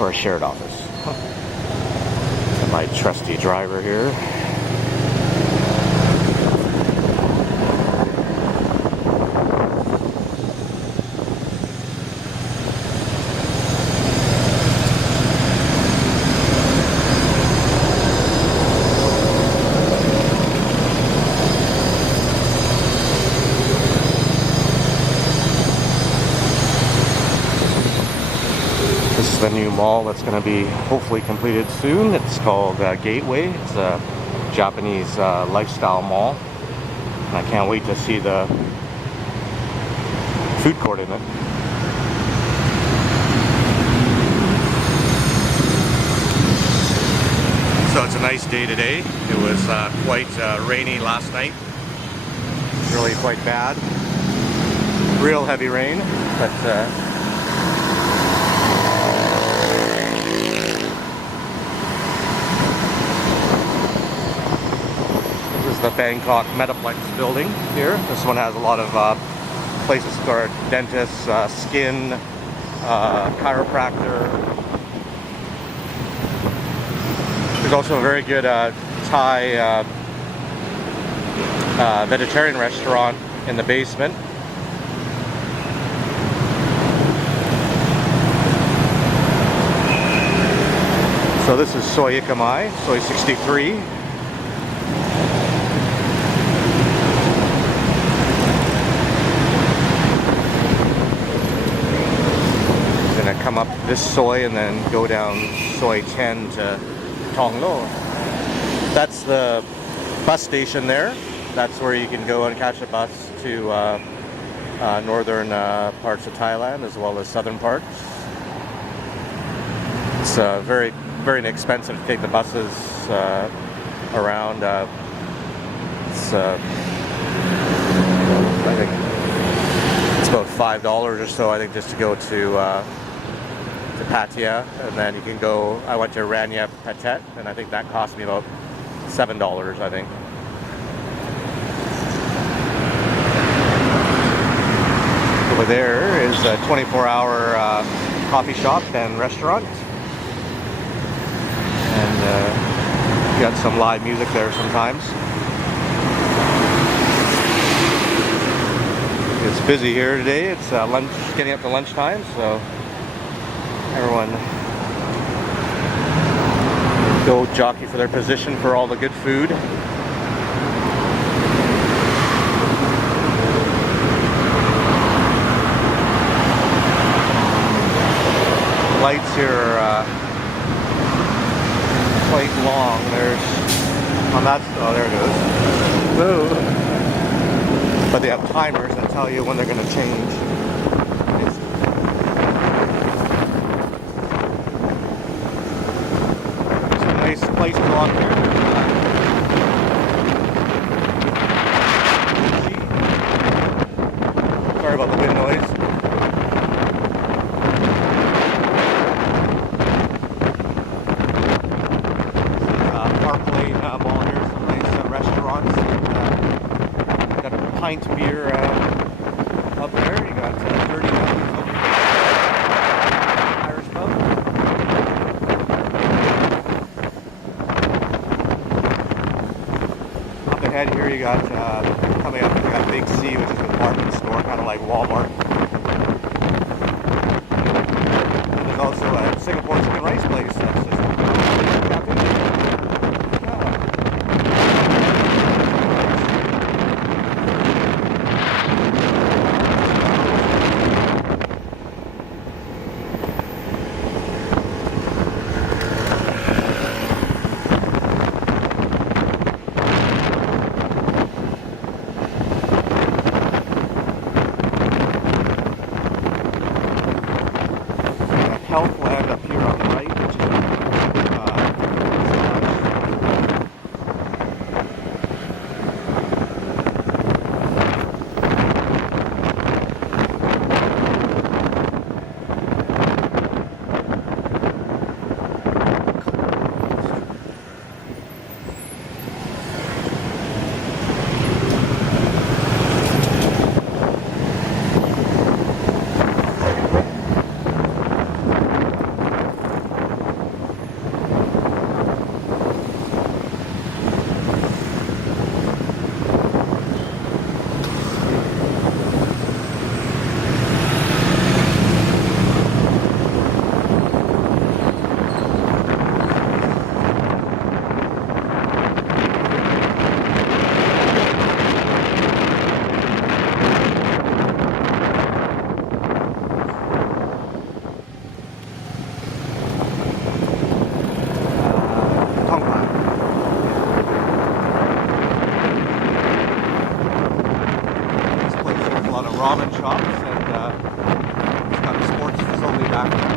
or a shared office. And my trusty driver here. This is the new mall that's going to be hopefully completed soon. It's called Gateway. It's a Japanese lifestyle mall. And I can't wait to see the food court in it. So it's a nice day today. It was quite rainy last night. Really quite bad. Real heavy rain, but the Bangkok Metaplex building here. This one has a lot of places for dentists, skin, chiropractor. There's also a very good Thai vegetarian restaurant in the basement. So this is Soi Ikamai, Soi 63. Come up this Soi and then go down Soi 10 to Thong Lor. That's the bus station there. That's where you can go and catch a bus to northern parts of Thailand as well as southern parts. It's very, very inexpensive to take the buses around. It's I think it's about $5 or so. I think just to go to Pattaya, and then you can go. I went to Rania Patet, and I think that cost me about $7, I think. Over there is a 24-hour coffee shop and restaurant, and got some live music there sometimes. It's busy here today. It's lunch, getting up to lunchtime, so everyone go jockey for their position for all the good food. Lights here are quite long. There's on that. Oh, there it goes. Whoa. But they have timers that tell you when they're going to change. Nice place to walk here. Sorry about the wind noise. Park Lane Mall here, some nice restaurants. Got a pint beer up there. You got 30 minutes up there. Irish pub. Ahead here you got coming up, you got Big C, which is a department store, kind of like Walmart. And there's also a Singapore chicken rice place that's just Healthland up here on the right, which is back now.